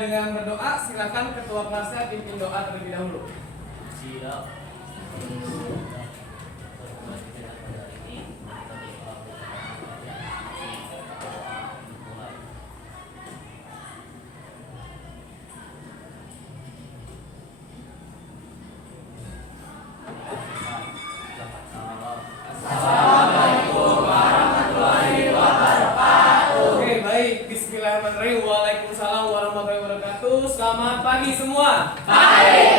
dengan berdoa. Silakan ketua kelasnya pimpin doa terlebih dahulu. Siap. Bismillahirrahmanirrahim. Waalaikumsalam warahmatullahi wabarakatuh. Selamat pagi semua. Pagi,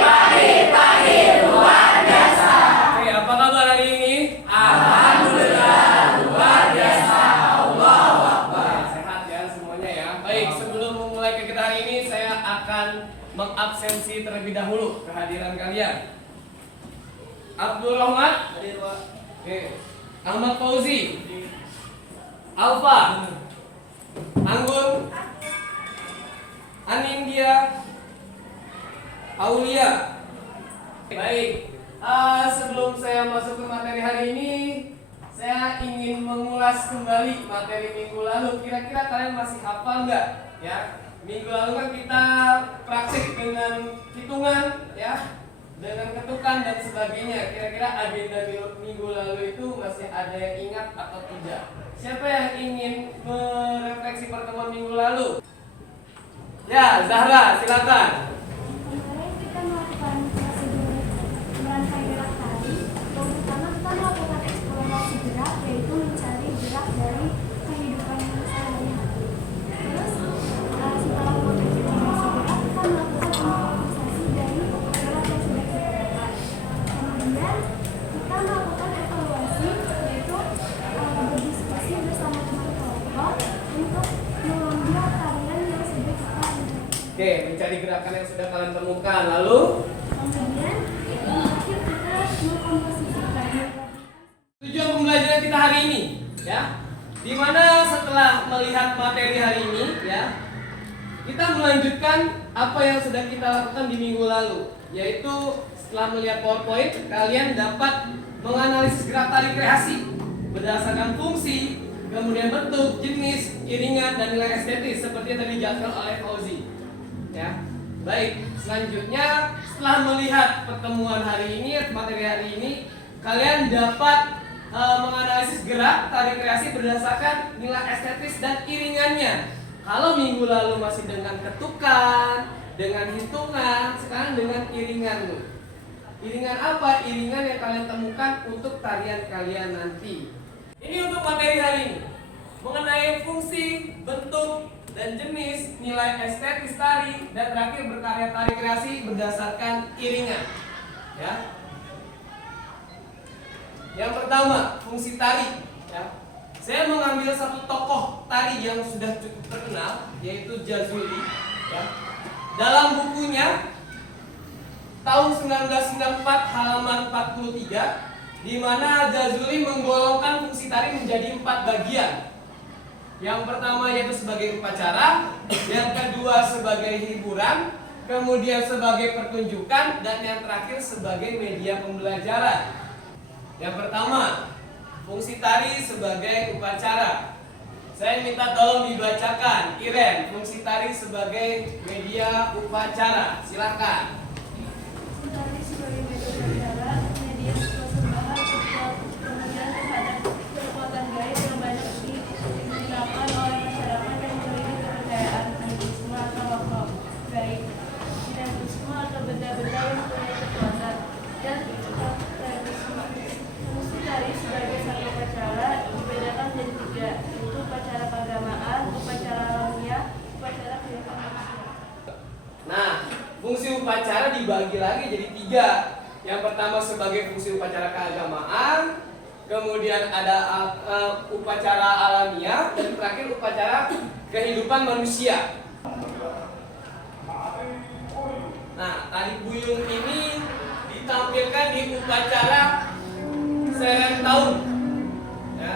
luar biasa. Oke, apa kabar hari ini? Alhamdulillah, luar biasa. Allahu Akbar. Sehat ya semuanya ya. Baik, sebelum memulai kegiatan hari ini, saya akan mengabsensi terlebih dahulu kehadiran kalian. Abdul Rahmat, Hadir, Pak. oke. Ahmad Fauzi, Alfa, Anggun, Anindya, Aulia. Baik, sebelum saya masuk ke materi hari ini, saya ingin mengulas kembali materi minggu lalu. Kira-kira kalian masih hafal nggak? Ya, minggu lalu kan kita praktik dengan hitungan, ya, dengan ketukan dan sebagainya. Kira-kira agenda minggu lalu itu masih ada yang ingat atau tidak? Siapa yang ingin merefleksi pertemuan minggu lalu? Ya, Zahra, silakan. Kemarin kita melakukan prosedur merangkai gerak tadi. Yang pertama kita melakukan eksplorasi gerak, yaitu mencari gerak dari kehidupan sehari-hari. Terus setelah melakukan eksplorasi gerak, kita melakukan improvisasi dari gerak yang sudah kita lakukan. Kemudian kita melakukan evaluasi, yaitu berdiskusi bersama teman kelompok untuk mengambil tarian yang sudah kita lakukan. Oke, mencari gerakan yang sudah kalian temukan. Lalu, Kemudian terakhir kita mengkomposisikan. tujuan pembelajaran kita hari ini, ya, dimana setelah melihat materi hari ini, ya, kita melanjutkan apa yang sudah kita lakukan di minggu lalu, yaitu setelah melihat PowerPoint, kalian dapat menganalisis gerak tarik kreasi berdasarkan fungsi, kemudian bentuk, jenis, iringan, dan nilai estetis seperti yang tadi dijelaskan oleh Fauzi. Ya, baik. Selanjutnya, setelah melihat pertemuan hari ini, materi hari ini, kalian dapat menganalisis gerak tarik kreasi berdasarkan nilai estetis dan iringannya. Kalau minggu lalu masih dengan ketukan, dengan hitungan, sekarang dengan iringan. Iringan apa? Iringan yang kalian temukan untuk tarian kalian nanti. Ini untuk materi hari ini, mengenai fungsi, bentuk, dan jenis, nilai estetis tari, dan terakhir berkarya tari kreasi berdasarkan iringan. Ya. Yang pertama, fungsi tari. Ya. Saya mengambil satu tokoh tari yang sudah cukup terkenal, yaitu Jazuli. Ya. Dalam bukunya tahun 1994 halaman 43, di mana Jazuli menggolongkan fungsi tari menjadi 4 bagian. Yang pertama yaitu sebagai upacara, yang kedua sebagai hiburan, kemudian sebagai pertunjukan, dan yang terakhir sebagai media pembelajaran. Yang pertama, fungsi tari sebagai upacara. Saya minta tolong dibacakan, Iren, fungsi tari sebagai media upacara. Silakan. Tari sebagai media upacara, media persembahan kemudian terhadap kekuatan gaib yang banyak digunakan oleh masyarakat yang memiliki kepercayaan animisme atau makhluk gaib, dinamisme atau benda-benda yang mempunyai kekuatan, dan tradisme. Fungsi tari sebagai satu upacara dibedakan menjadi 3, yaitu upacara keagamaan, upacara alamiah, upacara kehidupan manusia. Nah, fungsi upacara dibagi lagi jadi 3. Yang pertama sebagai fungsi upacara keagamaan, kemudian ada upacara alamiah, dan terakhir upacara kehidupan manusia. Nah, tari buyung ini ditampilkan di upacara Seren Tahun. Ya.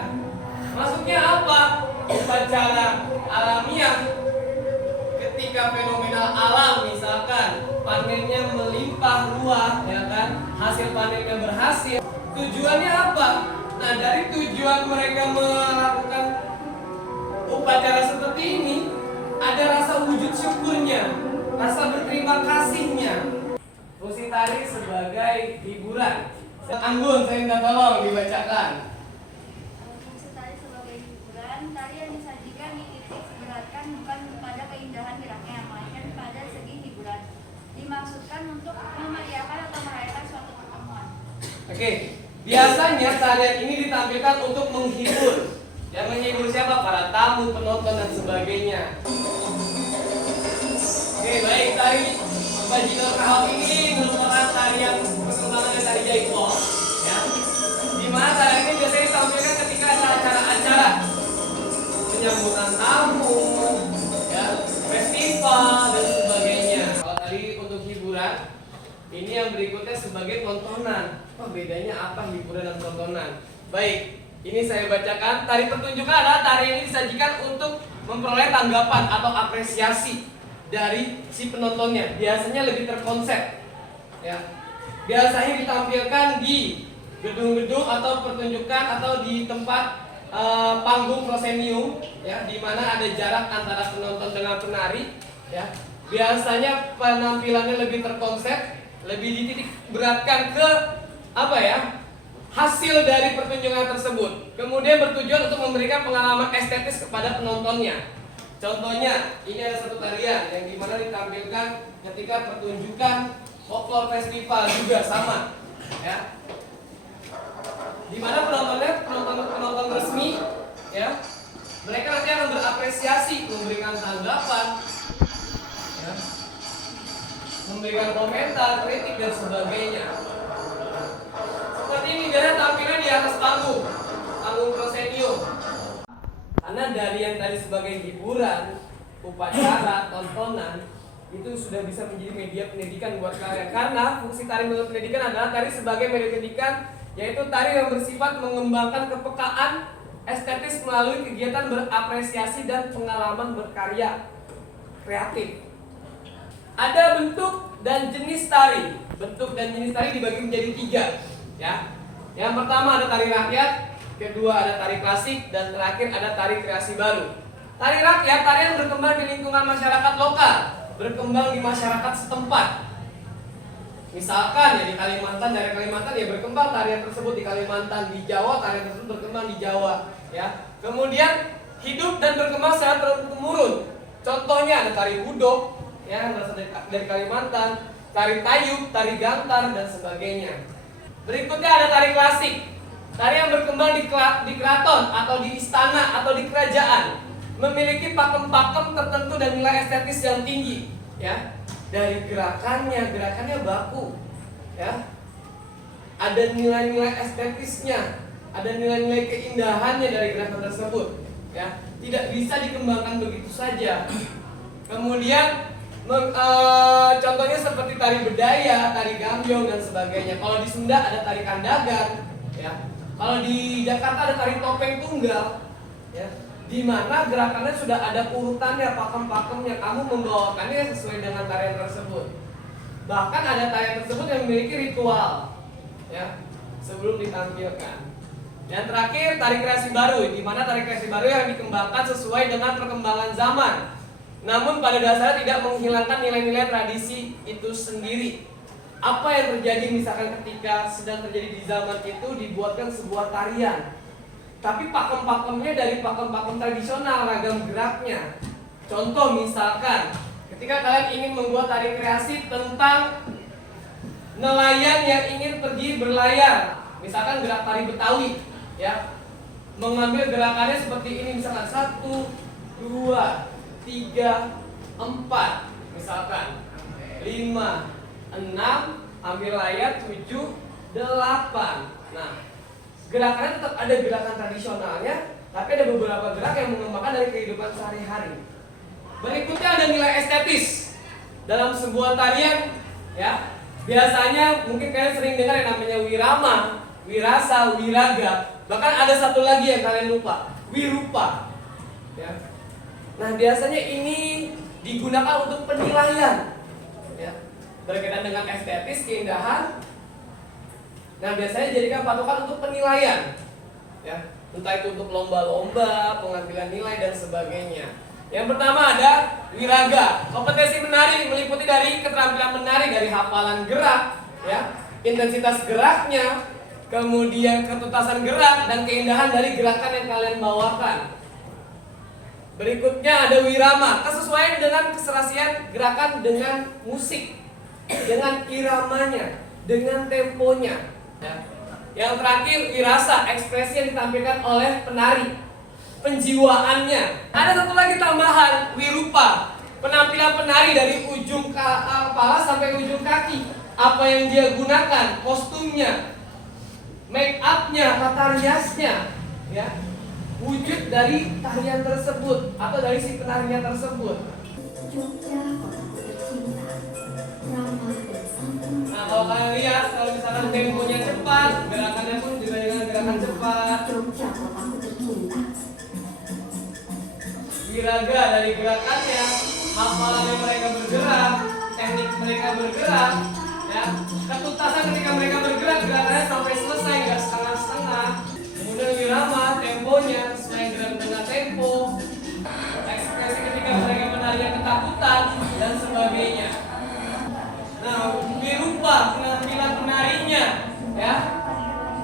Maksudnya apa? Upacara alamiah ketika fenomena alam, misalkan panennya melimpah ruah, ya kan, hasil panennya berhasil. Tujuannya apa? Nah, dari tujuan mereka melakukan upacara seperti ini, ada rasa wujud syukurnya. rasa berterima kasihnya. Fungsi tari sebagai hiburan. Anggun, saya minta tolong dibacakan. Fungsi tari sebagai hiburan, tari yang disajikan dititik beratkan bukan pada keindahan geraknya, melainkan pada segi hiburan. Dimaksudkan untuk memeriahkan atau merayakan suatu pertemuan. Oke, biasanya tarian ini ditampilkan untuk menghibur. Yang menghibur siapa? Para tamu, penonton dan sebagainya. Oke, baik, tari Bajinor Kahok ini merupakan tarian perkembangan tari Jaipong, ya. Di mana tarian ini biasanya ditampilkan ketika ada acara-acara penyambutan tamu, ya, festival dan sebagainya. Kalau tadi untuk hiburan, ini yang berikutnya sebagai tontonan. Oh, bedanya apa hiburan dan tontonan? Baik, ini saya bacakan. Tari pertunjukan adalah tari ini disajikan untuk memperoleh tanggapan atau apresiasi dari si penontonnya. Biasanya lebih terkonsep, ya. Biasanya ditampilkan di gedung-gedung atau pertunjukan atau di tempat panggung prosenium, ya, di mana ada jarak antara penonton dengan penari, ya. Biasanya penampilannya lebih terkonsep, lebih dititik beratkan ke apa ya? Hasil dari pertunjukan tersebut. Kemudian bertujuan untuk memberikan pengalaman estetis kepada penontonnya. Contohnya, ini ada satu tarian yang dimana ditampilkan ketika pertunjukan folklore festival juga sama, ya. Dimana penonton resmi, ya, mereka nanti akan berapresiasi, memberikan tanggapan, ya, memberikan komentar, kritik dan sebagainya. Seperti ini biasanya tampilnya di atas panggung prosenium. Karena dari yang tadi sebagai hiburan, upacara, tontonan, itu sudah bisa menjadi media pendidikan buat kalian. Karena fungsi tari menurut pendidikan adalah tari sebagai media pendidikan, yaitu tari yang bersifat mengembangkan kepekaan estetis melalui kegiatan berapresiasi dan pengalaman berkarya kreatif. Ada bentuk dan jenis tari. Bentuk dan jenis tari dibagi menjadi 3, ya. Yang pertama ada tari rakyat, kedua ada tari klasik, dan terakhir ada tari kreasi baru. Tari rakyat, tari yang berkembang di lingkungan masyarakat lokal, berkembang di masyarakat setempat. Misalkan ya di Kalimantan, dari Kalimantan ya berkembang tarian tersebut di Kalimantan, di Jawa tarian tersebut berkembang di Jawa, ya. Kemudian hidup dan berkembang secara turun-temurun. Contohnya ada tari hudok, ya, yang berasal dari Kalimantan, tari tayub, tari gantar dan sebagainya. Berikutnya ada tari klasik. Tari yang berkembang di keraton atau di istana atau di kerajaan, memiliki pakem-pakem tertentu dan nilai estetis yang tinggi, ya. Dari gerakannya baku, ya. Ada nilai-nilai estetisnya, ada nilai-nilai keindahannya dari gerakan tersebut, ya. Tidak bisa dikembangkan begitu saja. Kemudian contohnya seperti tari bedaya, tari gambyong dan sebagainya. Kalau di Sunda ada tari kandagan, ya. Kalau di Jakarta ada tari topeng tunggal, ya, di mana gerakannya sudah ada urutannya, pakem-pakemnya. Kamu membawakannya sesuai dengan tarian tersebut. Bahkan ada tarian tersebut yang memiliki ritual, ya, sebelum ditampilkan. Yang terakhir tari kreasi baru, di mana tari kreasi baru yang dikembangkan sesuai dengan perkembangan zaman. Namun pada dasarnya tidak menghilangkan nilai-nilai tradisi itu sendiri. Apa yang terjadi misalkan ketika sedang terjadi di zaman itu dibuatkan sebuah tarian, tapi pakem-pakemnya dari pakem-pakem tradisional, ragam geraknya. Contoh misalkan ketika kalian ingin membuat tari kreasi tentang nelayan yang ingin pergi berlayar, misalkan gerak tari Betawi, ya, mengambil gerakannya seperti ini, misalkan 1, 2, 3, 4, misalkan 5, 6, ambil layar 7, 8. Nah, gerakannya tetap ada gerakan tradisionalnya, tapi ada beberapa gerak yang mengembangkan dari kehidupan sehari-hari. Berikutnya ada nilai estetis dalam sebuah tarian, ya. Biasanya mungkin kalian sering dengar yang namanya wirama, wirasa, wiraga. Bahkan ada satu lagi yang kalian lupa, wirupa, ya. Nah, biasanya ini digunakan untuk penilaian, ya, berkaitan dengan estetis, keindahan. Nah, biasanya jadikan patokan untuk penilaian, ya, entah itu untuk lomba-lomba, pengambilan nilai dan sebagainya. Yang pertama ada wiraga. Kompetensi menari meliputi dari keterampilan menari dari hafalan gerak, ya, intensitas geraknya, kemudian ketuntasan gerak dan keindahan dari gerakan yang kalian bawakan. Berikutnya ada wirama, kesesuaian dengan keserasian gerakan dengan musik, dengan iramanya, dengan temponya. Ya. Yang terakhir wirasa, ekspresi yang ditampilkan oleh penari, penjiwaannya. Ada satu lagi tambahan, wirupa, penampilan penari dari ujung kepala sampai ujung kaki. Apa yang dia gunakan, kostumnya, make upnya, tata riasnya, ya, wujud dari tarian tersebut atau dari si penarinya tersebut. Jogja, kotaku tercinta, ramah dan santun. Nah, kalau kalian lihat, kalau misalkan temponya cepat, gerakannya pun juga dengan gerakan cepat. Jogja, kotaku tercinta. Wiraga dari gerakannya, hafalannya mereka bergerak, teknik mereka bergerak, ya, ketuntasan ketika mereka bergerak, gerakannya sampai selesai, nggak setengah-setengah. Kemudian wirama, temponya sesuai gerak dengan tempo, ekspresi ketika mereka menari ketakutan dan sebagainya. Nah, wirupa, penampilan penarinya, ya,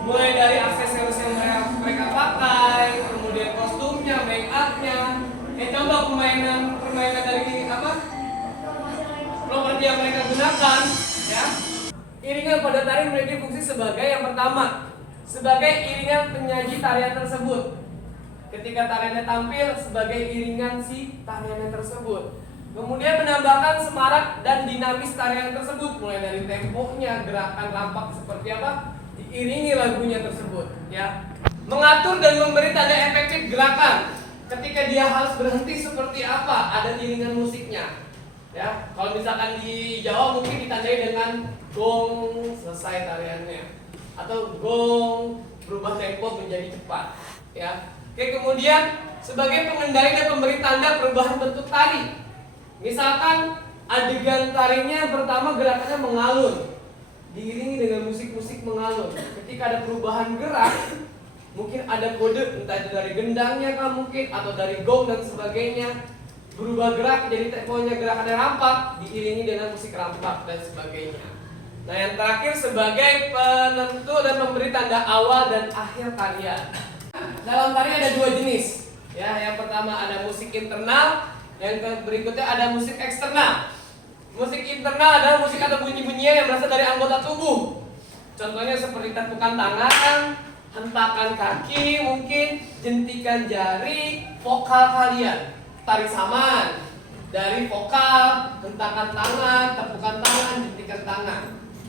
mulai dari aksesoris yang mereka pakai, kemudian kostumnya, make upnya. Contoh permainan dari apa? Properti yang mereka gunakan, ya. Iringan pada tari memiliki fungsi sebagai yang pertama, sebagai iringan penyaji tarian tersebut. Ketika tariannya tampil sebagai iringan si tariannya tersebut. Kemudian menambahkan semarak dan dinamis tarian tersebut, mulai dari temponya, gerakan rampak seperti apa, diiringi lagunya tersebut, ya. Mengatur dan memberi tanda efektif gerakan. Ketika dia harus berhenti seperti apa, ada iringan musiknya, ya. Kalau misalkan di Jawa mungkin ditandai dengan gong selesai tariannya, atau gong berubah tempo menjadi cepat, ya. Oke, kemudian sebagai pengendali dan pemberi tanda perubahan bentuk tari. Misalkan adegan tarinya pertama gerakannya mengalun, diiringi dengan musik-musik mengalun. Ketika ada perubahan gerak, mungkin ada kode, entah itu dari gendangnya kah mungkin, atau dari gong dan sebagainya, berubah gerak jadi temponya gerakannya rampak, diiringi dengan musik rampak dan sebagainya. Nah, yang terakhir sebagai penentu dan memberi tanda awal dan akhir tarian. Dalam tari ada dua jenis, ya. Yang pertama ada musik internal, yang berikutnya ada musik eksternal. Musik internal adalah musik atau bunyi-bunyian yang berasal dari anggota tubuh. Contohnya seperti tepukan tangan, hentakan kaki, mungkin jentikan jari, vokal kalian, tari saman, dari vokal, hentakan tangan, tepukan tangan, jentikan tangan,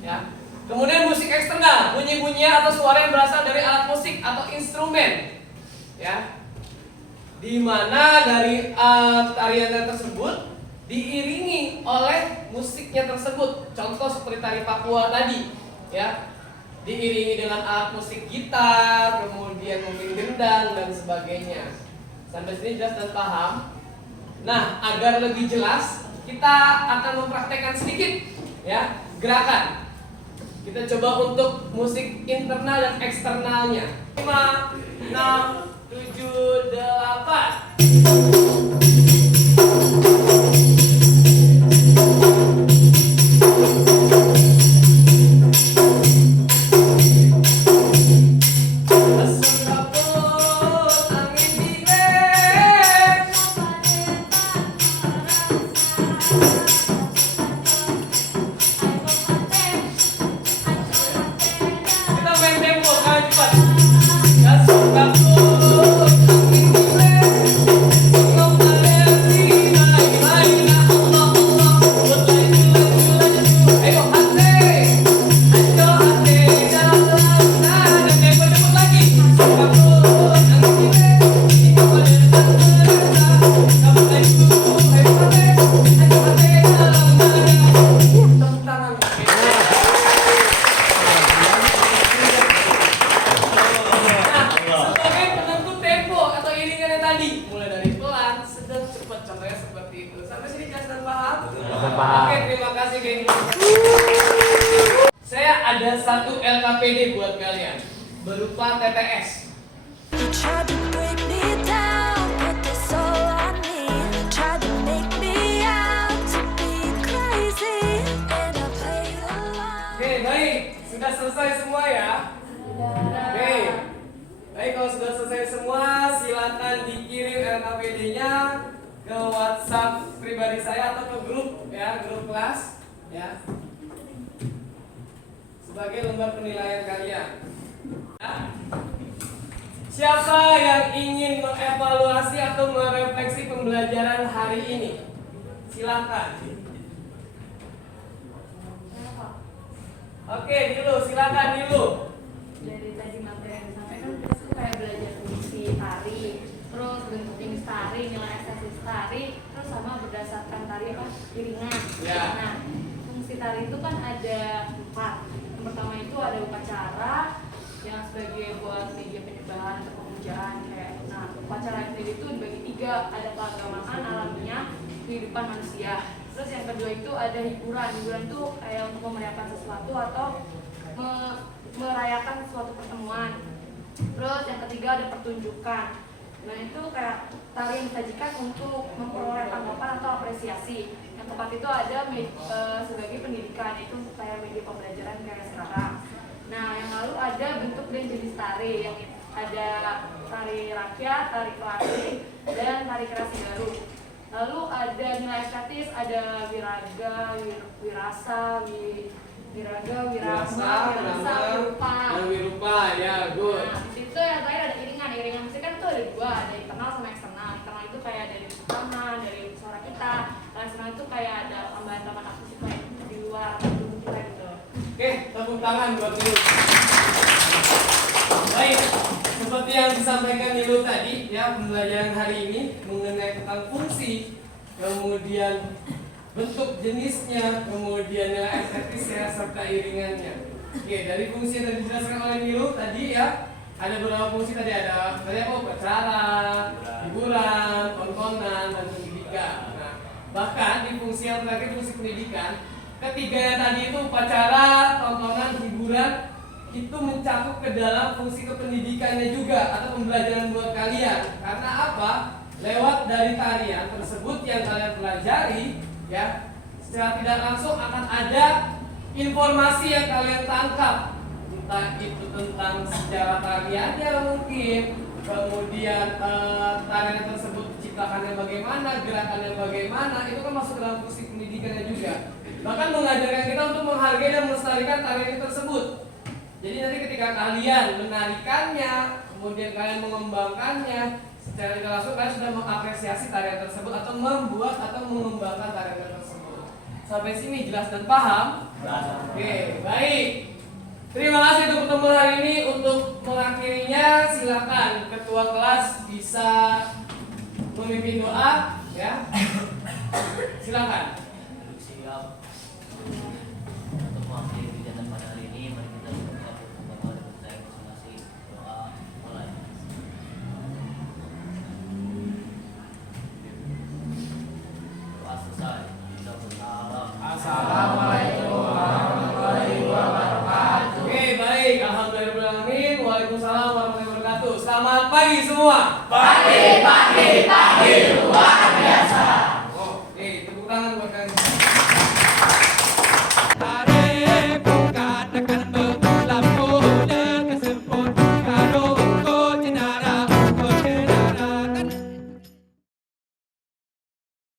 ya. Kemudian musik eksternal, bunyi-bunyian atau suara yang berasal dari alat musik atau instrumen, ya. Di mana dari tarian tersebut diiringi oleh musiknya tersebut. Contoh seperti tari Papua tadi, ya. Diiringi dengan alat musik gitar, kemudian mungkin gendang dan sebagainya. Sampai sini jelas dan paham? Nah, agar lebih jelas, kita akan mempraktekkan sedikit, ya, gerakan. Kita coba untuk musik internal dan eksternalnya. 5, 6, 7, 8. Ada satu LKPD buat kalian berupa TTS. You tried to break me down, but that's all I need. selesai semua ya? Oke. Baik, kalau sudah selesai semua, silakan dikirim LKPD-nya ke WhatsApp pribadi saya atau ke grup ya, grup kelas ya. Sebagai lembar penilaian kalian. Ya. Siapa yang ingin mengevaluasi atau merefleksi pembelajaran hari ini? Silakan. Oke, Nilu, silakan Nilu. Dari tadi materi yang disampaikan kita tuh kayak belajar fungsi tari, terus bentuk jenis tari, nilai estetis tari, terus sama berdasarkan tari apa iringan. Ya. Nah, fungsi tari itu kan ada 4. Yang pertama itu ada upacara yang sebagai buat media penyembahan atau pemujaan kayak. Nah, upacara sendiri itu dibagi 3, ada keagamaan, alamiah, kehidupan manusia. Terus yang kedua itu ada hiburan. Hiburan itu kayak untuk memeriahkan sesuatu atau merayakan suatu pertemuan. Terus yang ketiga ada pertunjukan. Nah itu kayak tari yang disajikan untuk memperoleh tanggapan atau apresiasi. Yang keempat itu ada sebagai pendidikan, itu kayak media pembelajaran kayak sekarang. Nah yang lalu ada bentuk dan jenis tari, yang ada tari rakyat, tari klasik, dan tari kreasi baru. Lalu ada nilai estetis, ada wiraga, wirasa, wirama, wirupa, ya, good. Nah, di situ yang terakhir ada iringan. Iringan musik kan itu ada 2, ada internal sama eksternal. Internal itu kayak dari tangan, dari suara kita. Kalau eksternal itu kayak ada tambahan-tambahan akustik kayak di luar tubuh kita gitu. Oke, tepuk tangan buat Nilu. Baik, seperti yang disampaikan Nilu tadi, ya pembelajaran hari ini mengenai tentang fungsi, kemudian bentuk jenisnya, kemudian nilai estetisnya serta iringannya. Oke, dari fungsi yang tadi dijelaskan oleh Nilu tadi ya, ada beberapa fungsi tadi ada apa? Upacara, hiburan, tontonan, dan pendidikan. Nah, bahkan di fungsi yang terakhir fungsi pendidikan, ketiga yang tadi itu upacara, tontonan, hiburan itu mencakup ke dalam fungsi kependidikannya juga atau pembelajaran buat kalian. Karena apa? Lewat dari tarian tersebut yang kalian pelajari, ya, secara tidak langsung akan ada informasi yang kalian tangkap, entah itu tentang sejarah tariannya mungkin, kemudian tarian tersebut diciptakannya bagaimana, gerakannya bagaimana, itu kan masuk dalam fungsi pendidikannya juga. Bahkan mengajarkan kita untuk menghargai dan melestarikan tarian tersebut. Jadi nanti ketika kalian menarikannya, kemudian kalian mengembangkannya, secara tidak langsung kalian sudah mengapresiasi tarian tersebut atau membuat atau mengembangkan tarian tersebut. Sampai sini jelas dan paham? Oke, baik. Terima kasih untuk pertemuan hari ini. Untuk mengakhirinya, silakan ketua kelas bisa memimpin doa, ya. Silakan. Siap. Untuk mengakhiri kegiatan pada hari ini, mari kita berdoa kepada kita masing-masing. Doa mulai. Doa selesai. Kita bersalam. Assalamualaikum warahmatullahi wabarakatuh. Oke, baik. Alhamdulillahirrahmanirrahim. Waalaikumsalam warahmatullahi wabarakatuh. Selamat pagi semua. Pagi, luar